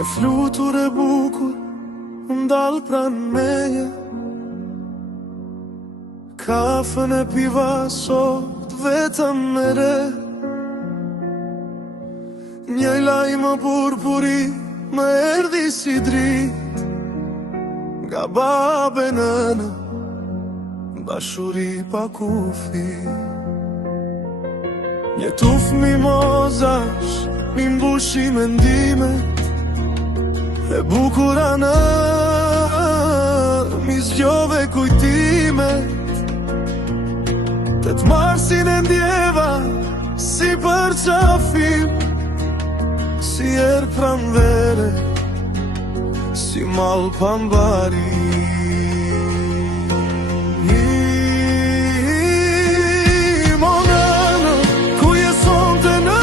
Një flutur e bukur ndal pran meje, kafën e piva sot vetëm me re. Një lajmë purpuri më erdhi si drit, nga babe nëna, dashuri pa kufi. Një tuf mimozash mi mbushi mendimet, e bukura në mi zgjove kujtimet. Tet marsin e ndjeva si për qafim, si er pranvere, si mal pambari. Monano, ku jeson të në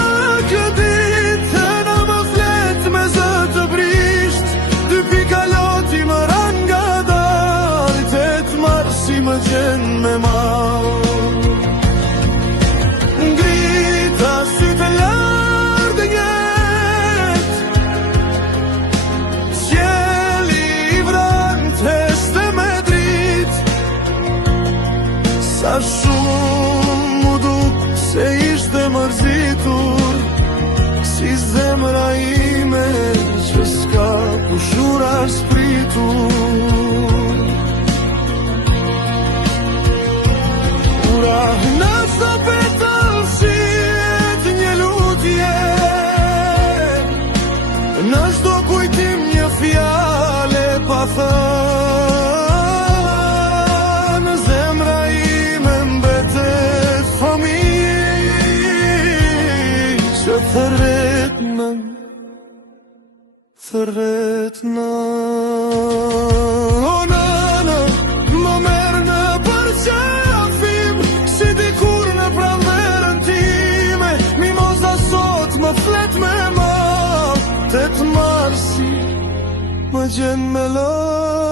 këdit, e në më flet me zë të brisht, dy pikaloti më ranga dal, tet marsi më gjen me mal. Ngrita sy të lartë njet, qjeli i vran teste me drit. Sa shumë mu duk se ishte mërzitur, si zemra ime që s'ka kushura spritur. Ura në së petën si jet një lutje, në shdo kujtim një fjale pa thënë, zemra ime mbetet fëmijë që thërretnën. O nëna, më merë në përqafim, si dikur në pranverën time, mimoza sot më flet me mal, tet marsi më gjen me lë.